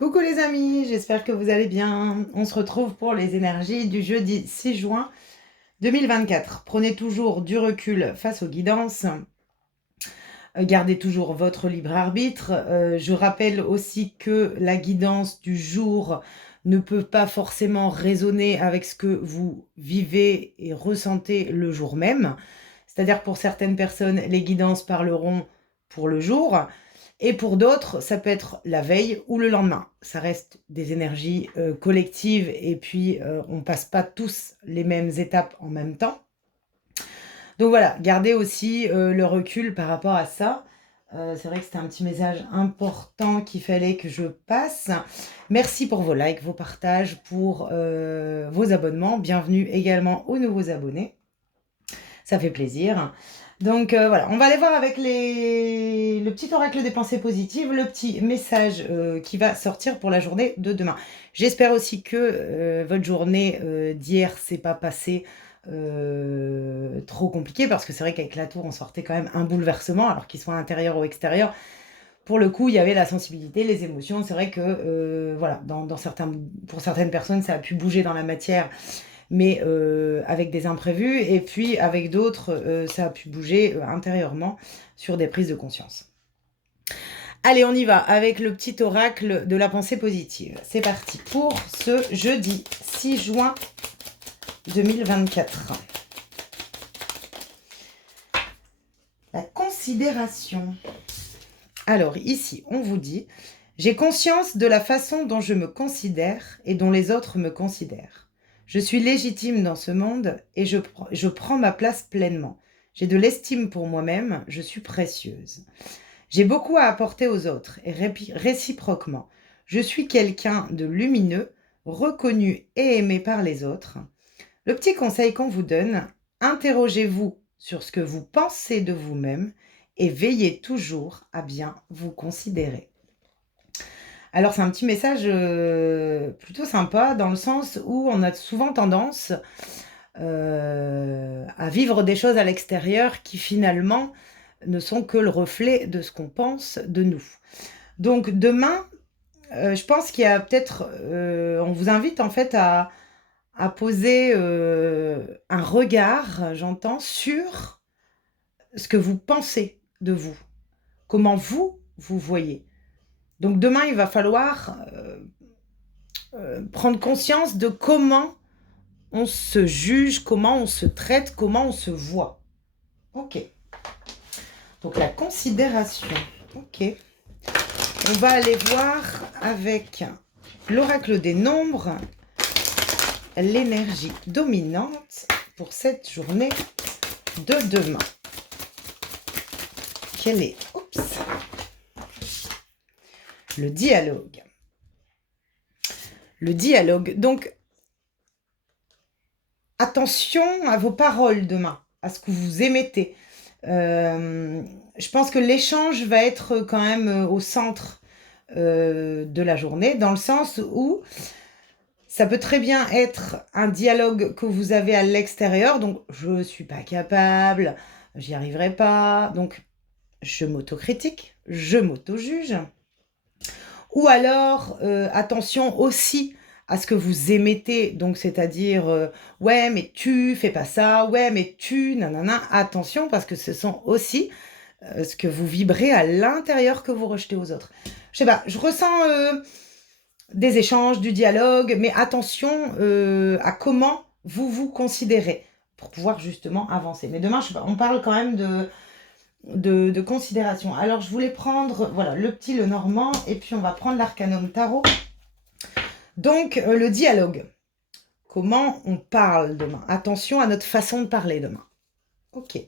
Coucou les amis, j'espère que vous allez bien. On se retrouve pour les énergies du jeudi 6 juin 2024. Prenez toujours du recul face aux guidances. Gardez toujours votre libre arbitre. Je rappelle aussi que la guidance du jour ne peut pas forcément résonner avec ce que vous vivez et ressentez le jour même. C'est-à-dire pour certaines personnes, les guidances parleront pour le jour. Et pour d'autres, ça peut être la veille ou le lendemain. Ça reste des énergies collectives et puis on ne passe pas tous les mêmes étapes en même temps. Donc voilà, gardez aussi le recul par rapport à ça. C'est vrai que c'était un petit message important qu'il fallait que je passe. Merci pour vos likes, vos partages, pour vos abonnements. Bienvenue également aux nouveaux abonnés. Ça fait plaisir. Donc voilà, on va aller voir avec le petit oracle des pensées positives, le petit message qui va sortir pour la journée de demain. J'espère aussi que votre journée d'hier s'est pas passée trop compliquée, parce que c'est vrai qu'avec la tour, on sortait quand même un bouleversement, alors qu'il soit intérieur ou extérieur. Pour le coup, il y avait la sensibilité, les émotions. C'est vrai que voilà, pour certaines personnes, ça a pu bouger dans la matière, mais avec des imprévus, et puis avec d'autres, ça a pu bouger intérieurement sur des prises de conscience. Allez, on y va avec le petit oracle de la pensée positive. C'est parti pour ce jeudi 6 juin 2024. La considération. Alors ici, on vous dit: j'ai conscience de la façon dont je me considère et dont les autres me considèrent. Je suis légitime dans ce monde et je prends ma place pleinement. J'ai de l'estime pour moi-même, je suis précieuse. J'ai beaucoup à apporter aux autres et réciproquement. Je suis quelqu'un de lumineux, reconnu et aimé par les autres. Le petit conseil qu'on vous donne: interrogez-vous sur ce que vous pensez de vous-même et veillez toujours à bien vous considérer. Alors c'est un petit message plutôt sympa, dans le sens où on a souvent tendance à vivre des choses à l'extérieur qui finalement ne sont que le reflet de ce qu'on pense de nous. Donc demain, je pense qu'il y a peut-être, on vous invite en fait à poser un regard, j'entends, sur ce que vous pensez de vous, comment vous voyez. Donc demain, il va falloir prendre conscience de comment on se juge, comment on se traite, comment on se voit. Ok. Donc la considération. Ok. On va aller voir avec l'oracle des nombres l'énergie dominante pour cette journée de demain. Quel est le dialogue? Le dialogue. Donc, attention à vos paroles demain, à ce que vous émettez. Je pense que l'échange va être quand même au centre de la journée, dans le sens où ça peut très bien être un dialogue que vous avez à l'extérieur. Donc, je ne suis pas capable, j'y arriverai pas. Donc, je m'autocritique, je m'auto-juge. Ou alors, attention aussi à ce que vous émettez, donc c'est-à-dire ouais mais tu fais pas ça, ouais mais tu nanana. Attention, parce que ce sont aussi ce que vous vibrez à l'intérieur que vous rejetez aux autres. Je sais pas, je ressens des échanges, du dialogue, mais attention à comment vous vous considérez pour pouvoir justement avancer. Mais demain, je sais pas, on parle quand même de considération. Alors, je voulais prendre voilà, le petit, le normand, et puis on va prendre l'arcanum tarot. Donc, le dialogue. Comment on parle demain? Attention à notre façon de parler demain. Ok.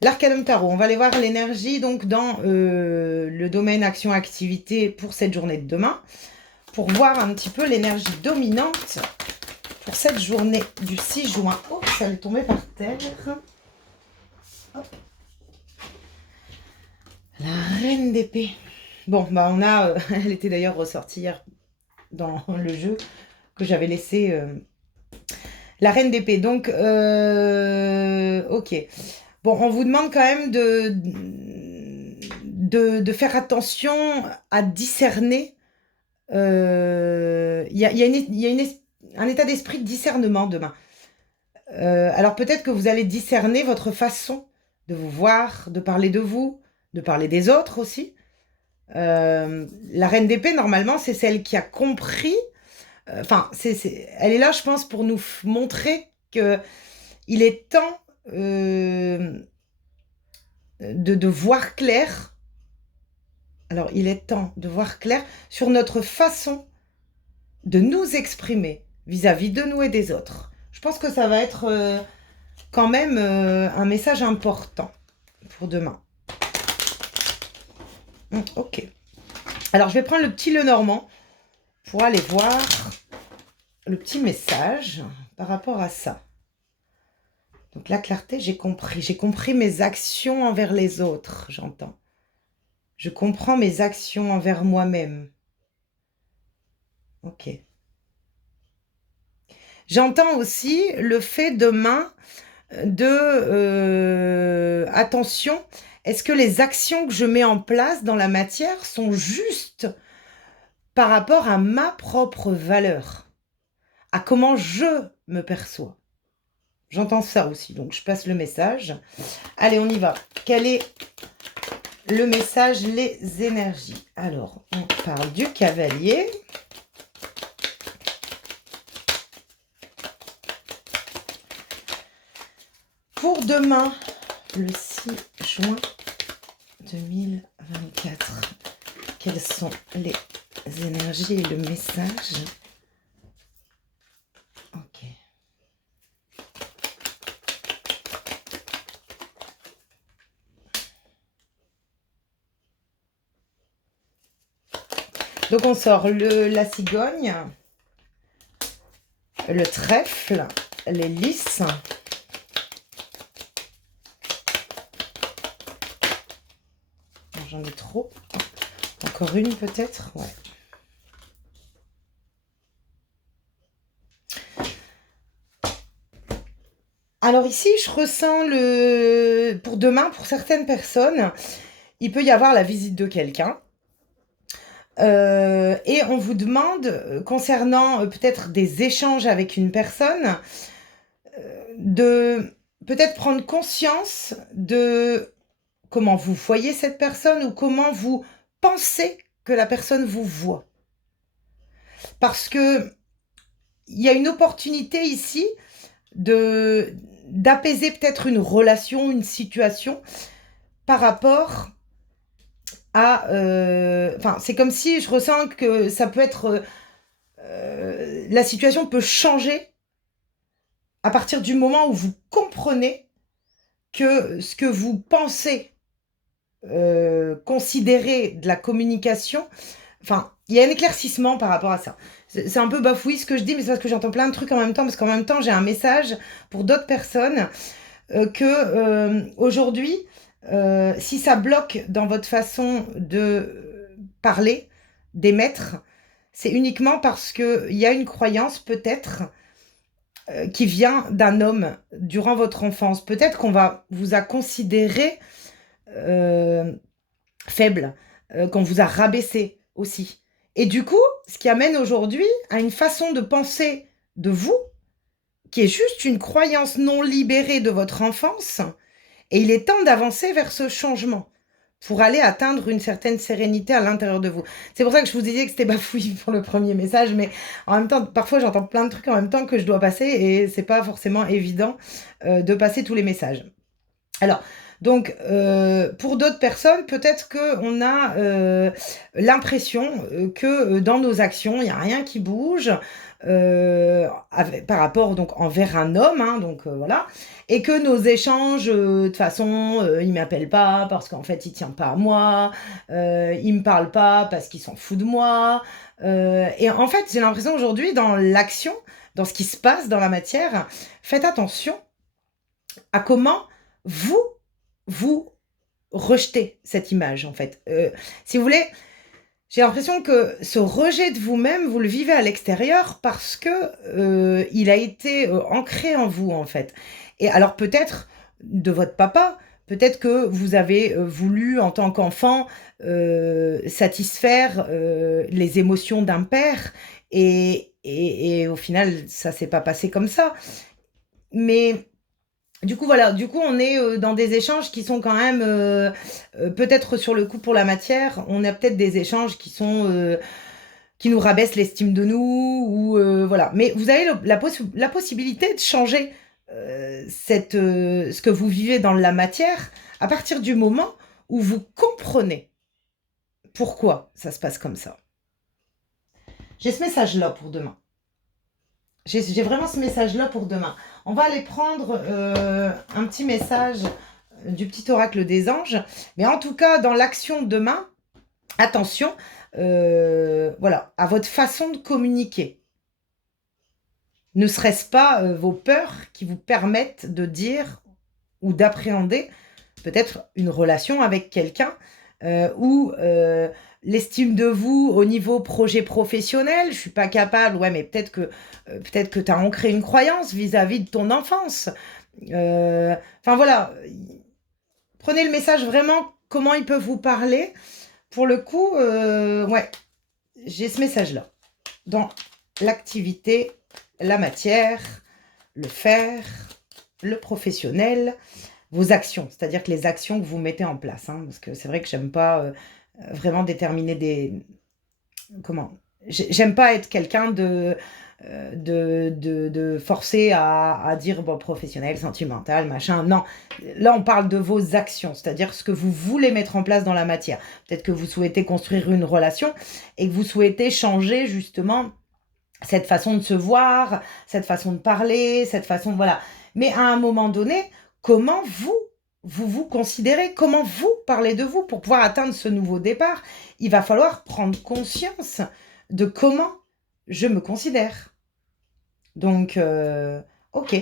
L'arcanum tarot, on va aller voir l'énergie donc dans le domaine action-activité pour cette journée de demain, pour voir un petit peu l'énergie dominante pour cette journée du 6 juin. Oh, ça allait tomber par terre. Hop. La reine d'épée. Bon, bah on a... elle était d'ailleurs ressortie hier dans le jeu que j'avais laissé... la reine d'épée. Donc, ok. Bon, on vous demande quand même de faire attention à discerner il y a un état d'esprit de discernement demain. Alors peut-être que vous allez discerner votre façon de vous voir, de parler de vous, de parler des autres aussi. La reine d'épée, normalement, c'est celle qui a compris. Enfin, elle est là, je pense, pour nous montrer que il est temps de voir clair. Alors, il est temps de voir clair sur notre façon de nous exprimer vis-à-vis de nous et des autres. Je pense que ça va être quand même un message important pour demain. Ok. Alors, je vais prendre le petit Lenormand pour aller voir le petit message par rapport à ça. Donc, la clarté, j'ai compris. J'ai compris mes actions envers les autres, j'entends. Je comprends mes actions envers moi-même. Ok. J'entends aussi le fait demain de attention, est-ce que les actions que je mets en place dans la matière sont justes par rapport à ma propre valeur, à comment je me perçois? J'entends ça aussi, donc je passe le message. Allez, on y va. Quel est le message, les énergies? Alors, on parle du cavalier. Pour demain, le 6 juin 2024, quelles sont les énergies et le message? Ok. Donc on sort la cigogne, le trèfle, les lys. J'en ai trop. Encore une peut-être, ouais. Alors ici, je ressens pour demain, pour certaines personnes, il peut y avoir la visite de quelqu'un. Et on vous demande, concernant peut-être des échanges avec une personne, de peut-être prendre conscience de comment vous voyez cette personne ou comment vous pensez que la personne vous voit. Parce que il y a une opportunité ici d'apaiser peut-être une relation, une situation par rapport à... Enfin, c'est comme si je ressens que ça peut être... la situation peut changer à partir du moment où vous comprenez que ce que vous pensez considérer de la communication, enfin, il y a un éclaircissement par rapport à ça. C'est un peu bafouille ce que je dis, mais c'est parce que j'entends plein de trucs en même temps, parce qu'en même temps, j'ai un message pour d'autres personnes que aujourd'hui, si ça bloque dans votre façon de parler, d'émettre, c'est uniquement parce qu'il y a une croyance peut-être qui vient d'un homme durant votre enfance. Peut-être qu'on vous a considéré faible, qu'on vous a rabaissé aussi. Et du coup, ce qui amène aujourd'hui à une façon de penser de vous qui est juste une croyance non libérée de votre enfance. Et il est temps d'avancer vers ce changement pour aller atteindre une certaine sérénité à l'intérieur de vous. C'est pour ça que je vous disais que c'était bafouille pour le premier message, mais en même temps, parfois j'entends plein de trucs en même temps que je dois passer et c'est pas forcément évident de passer tous les messages. Alors, donc, pour d'autres personnes, peut-être qu'on a l'impression que dans nos actions, il n'y a rien qui bouge par rapport donc envers un homme, hein, donc voilà, et que nos échanges, de toute façon, il m'appelle pas parce qu'en fait, il tient pas à moi, il me parle pas parce qu'il s'en fout de moi. Et en fait, j'ai l'impression aujourd'hui, dans l'action, dans ce qui se passe dans la matière, faites attention à comment vous rejetez cette image, en fait. Si vous voulez, j'ai l'impression que ce rejet de vous-même, vous le vivez à l'extérieur parce que il a été ancré en vous, en fait. Et alors peut-être de votre papa, peut-être que vous avez voulu, en tant qu'enfant, satisfaire les émotions d'un père, et au final, ça s'est pas passé comme ça. Mais du coup, voilà, du coup, on est dans des échanges qui sont quand même, peut-être sur le coup pour la matière, on a peut-être des échanges qui nous rabaissent l'estime de nous, ou voilà. Mais vous avez la possibilité de changer ce que vous vivez dans la matière à partir du moment où vous comprenez pourquoi ça se passe comme ça. J'ai ce message-là pour demain. J'ai vraiment ce message-là pour demain. On va aller prendre un petit message du petit oracle des anges. Mais en tout cas, dans l'action de demain, attention, voilà, à votre façon de communiquer. Ne serait-ce pas vos peurs qui vous permettent de dire ou d'appréhender peut-être une relation avec quelqu'un, ou l'estime de vous au niveau projet professionnel, je suis pas capable, ouais, mais peut-être que tu as ancré une croyance vis-à-vis de ton enfance. Enfin voilà, prenez le message vraiment, comment il peut vous parler. Pour le coup, ouais, j'ai ce message-là. Dans l'activité, la matière, le faire, le professionnel, vos actions, c'est-à-dire que les actions que vous mettez en place, hein, parce que c'est vrai que j'aime pas vraiment déterminer des... Comment? J'aime pas être quelqu'un de forcer à dire bon, professionnel, sentimental, machin. Non, là on parle de vos actions, c'est-à-dire ce que vous voulez mettre en place dans la matière. Peut-être que vous souhaitez construire une relation et que vous souhaitez changer justement cette façon de se voir, cette façon de parler, cette façon... Voilà. Mais à un moment donné, comment vous considérez, comment vous parlez de vous pour pouvoir atteindre ce nouveau départ? Il va falloir prendre conscience de comment je me considère. Donc, ok.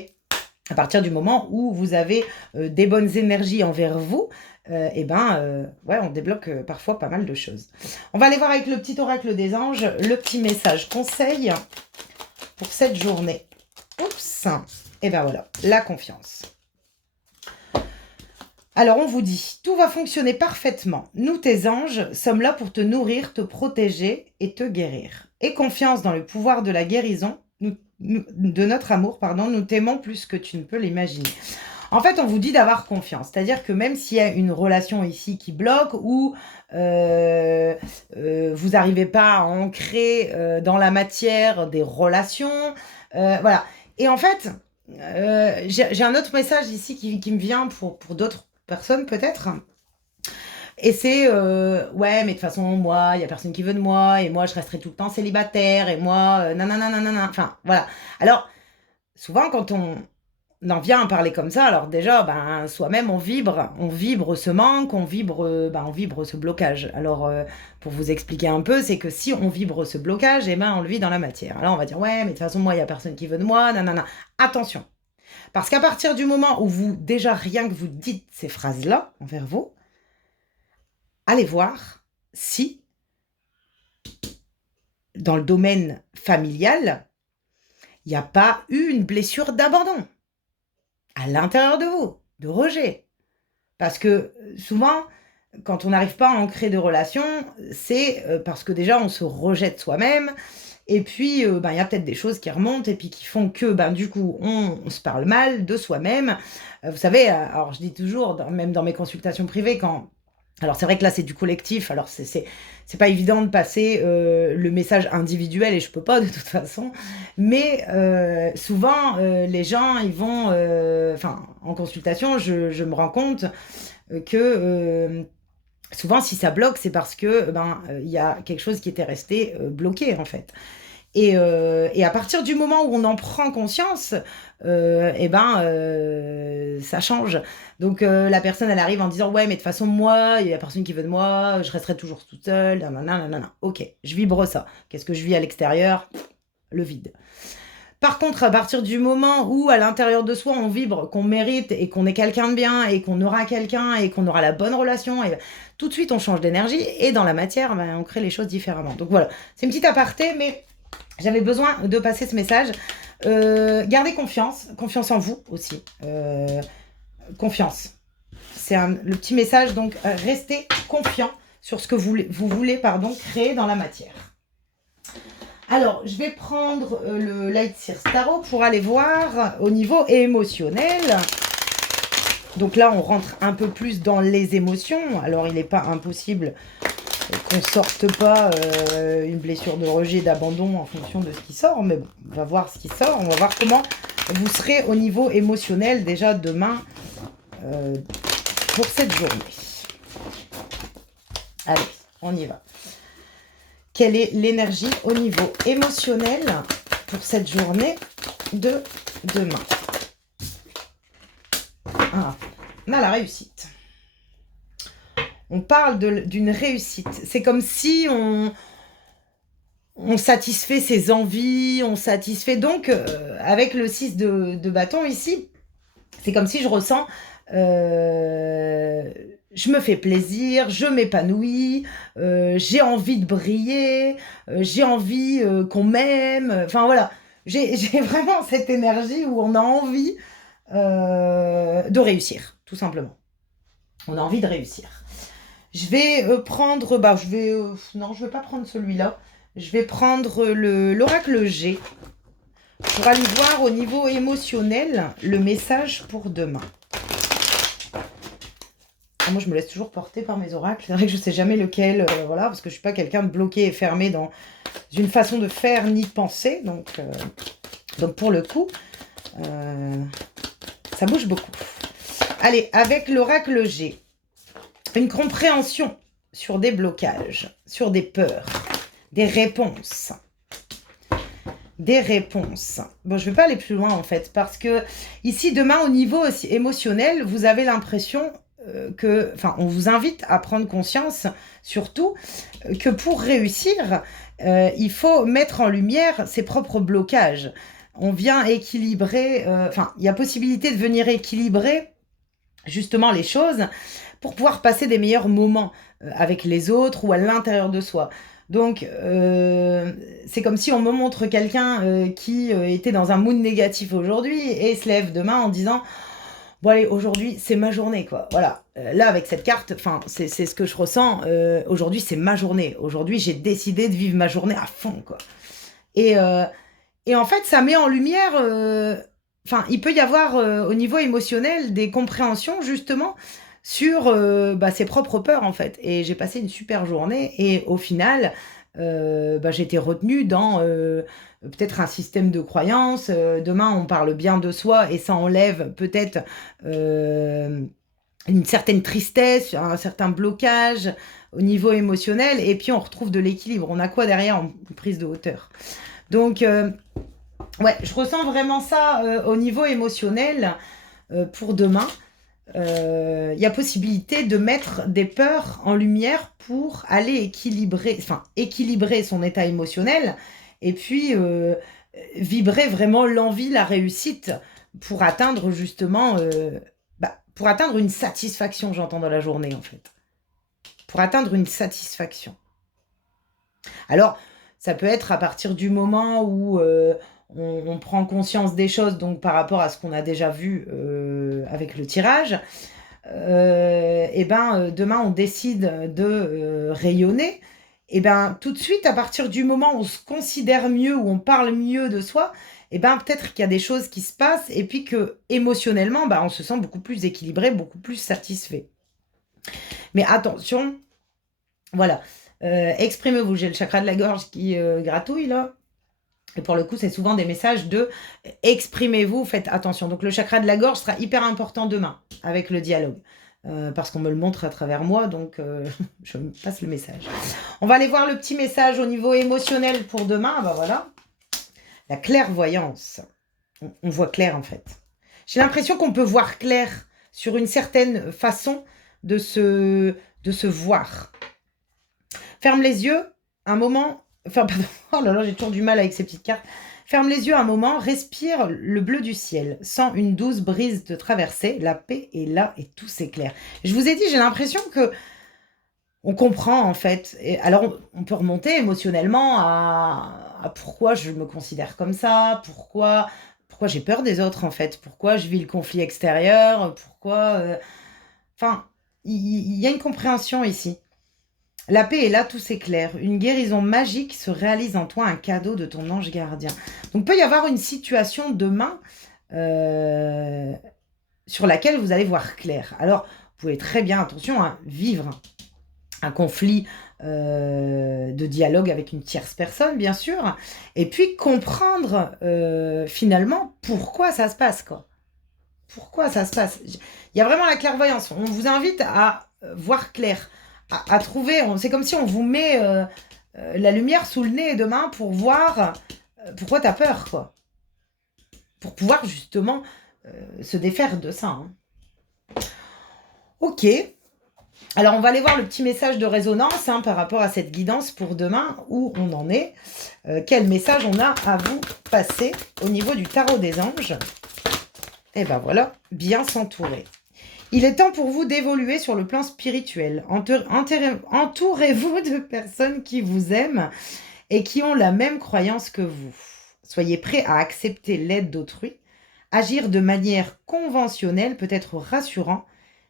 À partir du moment où vous avez des bonnes énergies envers vous, ouais, on débloque parfois pas mal de choses. On va aller voir avec le petit oracle des anges, le petit message conseil pour cette journée. Oups. Et ben voilà, la confiance. Alors on vous dit, tout va fonctionner parfaitement. Nous, tes anges, sommes là pour te nourrir, te protéger et te guérir. Aie confiance dans le pouvoir de la guérison, de notre amour, pardon, nous t'aimons plus que tu ne peux l'imaginer. En fait, on vous dit d'avoir confiance. C'est-à-dire que même s'il y a une relation ici qui bloque, ou vous n'arrivez pas à ancrer dans la matière des relations, voilà. Et en fait, j'ai un autre message ici qui me vient pour d'autres personnes peut-être. Et c'est, ouais, mais de toute façon, moi, il n'y a personne qui veut de moi, et moi, je resterai tout le temps célibataire, et moi, nanana, enfin, voilà. Alors, souvent, quand on en vient à parler comme ça, alors déjà, ben, soi-même, on vibre ce manque, on vibre ce blocage. Alors, pour vous expliquer un peu, c'est que si on vibre ce blocage, eh ben, on le vit dans la matière. Alors, on va dire, ouais, mais de toute façon, moi, il n'y a personne qui veut de moi, nanana. Attention. Parce qu'à partir du moment où vous, déjà, rien que vous dites ces phrases-là envers vous, allez voir si, dans le domaine familial, il n'y a pas eu une blessure d'abandon à l'intérieur de vous, de rejet. Parce que souvent, quand on n'arrive pas à ancrer de relation, c'est parce que déjà, on se rejette soi-même. Et puis, il y a peut-être des choses qui remontent et puis qui font que, du coup, on se parle mal de soi-même. Vous savez, alors je dis toujours, même dans mes consultations privées, quand... Alors c'est vrai que là c'est du collectif, alors c'est pas évident de passer le message individuel, et je peux pas de toute façon, mais souvent les gens ils vont, enfin en consultation je me rends compte que souvent si ça bloque c'est parce que y a quelque chose qui était resté bloqué en fait. Et à partir du moment où on en prend conscience, ça change. Donc la personne, elle arrive en disant ouais, mais de toute façon moi, il y a personne qui veut de moi, je resterai toujours toute seule. Nanana. Ok, je vibre ça. Qu'est-ce que je vis à l'extérieur? Le vide. Par contre, à partir du moment où à l'intérieur de soi on vibre qu'on mérite et qu'on est quelqu'un de bien et qu'on aura quelqu'un et qu'on aura la bonne relation, et tout de suite on change d'énergie, et dans la matière, on crée les choses différemment. Donc voilà, c'est une petite aparté, mais j'avais besoin de passer ce message. Gardez confiance en vous aussi. Confiance. c'est le petit message, donc restez confiant sur ce que vous voulez créer dans la matière. Alors, je vais prendre le Light Sears Tarot pour aller voir au niveau émotionnel. Donc là, on rentre un peu plus dans les émotions. Alors, il n'est pas impossible qu'on sorte pas une blessure de rejet, d'abandon en fonction de ce qui sort. Mais bon, on va voir ce qui sort. On va voir comment vous serez au niveau émotionnel déjà demain pour cette journée. Allez, on y va. Quelle est l'énergie au niveau émotionnel pour cette journée de demain? Ah, on a la réussite. On parle d'une réussite. C'est comme si on satisfait ses envies, on satisfait... Donc, avec le 6 de bâton ici, c'est comme si je ressens... je me fais plaisir, je m'épanouis, j'ai envie de briller, j'ai envie qu'on m'aime. Enfin, voilà. J'ai vraiment cette énergie où on a envie de réussir, tout simplement. On a envie de réussir. Je vais prendre... non, je ne vais pas prendre celui-là. Je vais prendre l'oracle G pour aller voir au niveau émotionnel le message pour demain. Moi, je me laisse toujours porter par mes oracles. C'est vrai que je ne sais jamais lequel, voilà, parce que je ne suis pas quelqu'un de bloqué et fermé dans une façon de faire ni de penser. Donc pour le coup, ça bouge beaucoup. Allez, avec l'oracle G, une compréhension sur des blocages, sur des peurs, des réponses. Des réponses. Bon, je ne vais pas aller plus loin, en fait, parce que ici, demain, au niveau émotionnel, vous avez l'impression on vous invite à prendre conscience, surtout, que pour réussir, il faut mettre en lumière ses propres blocages. On vient équilibrer, il y a possibilité de venir équilibrer, justement, les choses pour pouvoir passer des meilleurs moments avec les autres ou à l'intérieur de soi. Donc, c'est comme si on me montre quelqu'un qui était dans un mood négatif aujourd'hui et se lève demain en disant « Bon allez, aujourd'hui, c'est ma journée, quoi. » Voilà. Là, avec cette carte, c'est ce que je ressens. Aujourd'hui, c'est ma journée. Aujourd'hui, j'ai décidé de vivre ma journée à fond, quoi. Et en fait, ça met en lumière... il peut y avoir au niveau émotionnel des compréhensions, justement, sur ses propres peurs, en fait. Et j'ai passé une super journée. Et au final, j'ai été retenue dans peut-être un système de croyance. Demain, on parle bien de soi et ça enlève peut-être une certaine tristesse, un certain blocage au niveau émotionnel. Et puis, on retrouve de l'équilibre. On a quoi derrière? Une prise de hauteur. Donc... ouais, je ressens vraiment ça au niveau émotionnel pour demain. Il y a possibilité de mettre des peurs en lumière pour aller équilibrer son état émotionnel et puis vibrer vraiment l'envie, la réussite pour atteindre justement, pour atteindre une satisfaction, j'entends, dans la journée en fait. Pour atteindre une satisfaction. Alors, ça peut être à partir du moment où on prend conscience des choses, donc par rapport à ce qu'on a déjà vu avec le tirage, demain on décide de rayonner, tout de suite, à partir du moment où on se considère mieux, où on parle mieux de soi, peut-être qu'il y a des choses qui se passent, et puis que émotionnellement, on se sent beaucoup plus équilibré, beaucoup plus satisfait. Mais attention, voilà. Exprimez-vous, j'ai le chakra de la gorge qui gratouille là. Et pour le coup, c'est souvent des messages de exprimez-vous, faites attention. Donc le chakra de la gorge sera hyper important demain avec le dialogue. Parce qu'on me le montre à travers moi, donc je me passe le message. On va aller voir le petit message au niveau émotionnel pour demain. Voilà. La clairvoyance. On voit clair en fait. J'ai l'impression qu'on peut voir clair sur une certaine façon de se voir. Ferme les yeux, un moment... oh là là, j'ai toujours du mal avec ces petites cartes. Ferme les yeux un moment, respire le bleu du ciel. Sens une douce brise te traverser. La paix est là et tout s'éclaire. Je vous ai dit, j'ai l'impression que on comprend en fait. Et alors, on peut remonter émotionnellement à pourquoi je me considère comme ça, pourquoi j'ai peur des autres en fait, pourquoi je vis le conflit extérieur, pourquoi... Enfin, il y a une compréhension ici. La paix est là, tout s'éclaire. Une guérison magique se réalise en toi, un cadeau de ton ange gardien. Donc, peut y avoir une situation demain sur laquelle vous allez voir clair. Alors, vous pouvez très bien, attention, hein, vivre un conflit de dialogue avec une tierce personne, bien sûr, et puis comprendre finalement pourquoi ça se passe, quoi. Pourquoi ça se passe? Il y a vraiment la clairvoyance. On vous invite à voir clair, à trouver. C'est comme si on vous met la lumière sous le nez demain pour voir pourquoi tu as peur, quoi. Pour pouvoir justement se défaire de ça. Hein. Ok. Alors, on va aller voir le petit message de résonance hein, par rapport à cette guidance pour demain, où on en est. Quel message on a à vous passer au niveau du tarot des anges? Et ben voilà, bien s'entourer. Il est temps pour vous d'évoluer sur le plan spirituel. Entourez-vous de personnes qui vous aiment et qui ont la même croyance que vous. Soyez prêts à accepter l'aide d'autrui. Agir de manière conventionnelle peut être rassurant,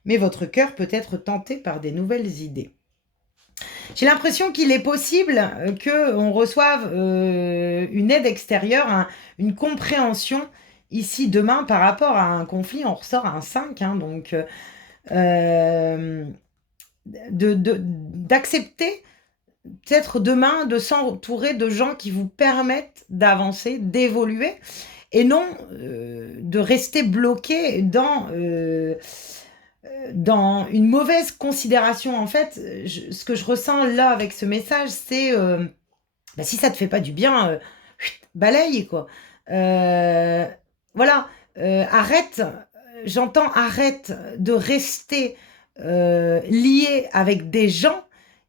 mais votre cœur peut être tenté par des nouvelles idées. J'ai l'impression qu'il est possible qu'on reçoive une aide extérieure, une compréhension ici demain par rapport à un conflit. On ressort à un 5, hein, donc d'accepter peut-être demain de s'entourer de gens qui vous permettent d'avancer, d'évoluer, et non de rester bloqué dans une mauvaise considération. En fait, ce que je ressens là avec ce message, c'est si ça te fait pas du bien, balaye, quoi. Voilà, arrête, j'entends arrête de rester lié avec des gens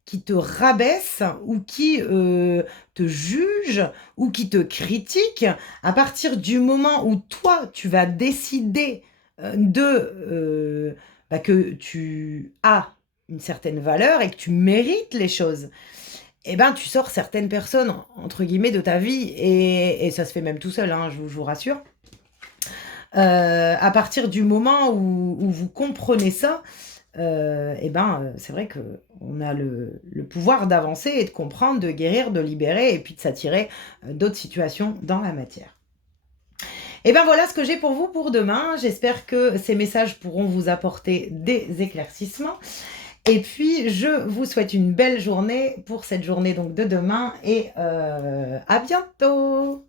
qui te rabaissent ou qui te jugent ou qui te critiquent. À partir du moment où toi, tu vas décider que tu as une certaine valeur et que tu mérites les choses, eh ben, tu sors certaines personnes, entre guillemets, de ta vie, et ça se fait même tout seul, hein, je vous rassure. À partir du moment où vous comprenez ça, c'est vrai qu'on a le pouvoir d'avancer et de comprendre, de guérir, de libérer, et puis de s'attirer d'autres situations dans la matière. Et ben voilà ce que j'ai pour vous pour demain. J'espère que ces messages pourront vous apporter des éclaircissements. Et puis, je vous souhaite une belle journée pour cette journée donc de demain et à bientôt!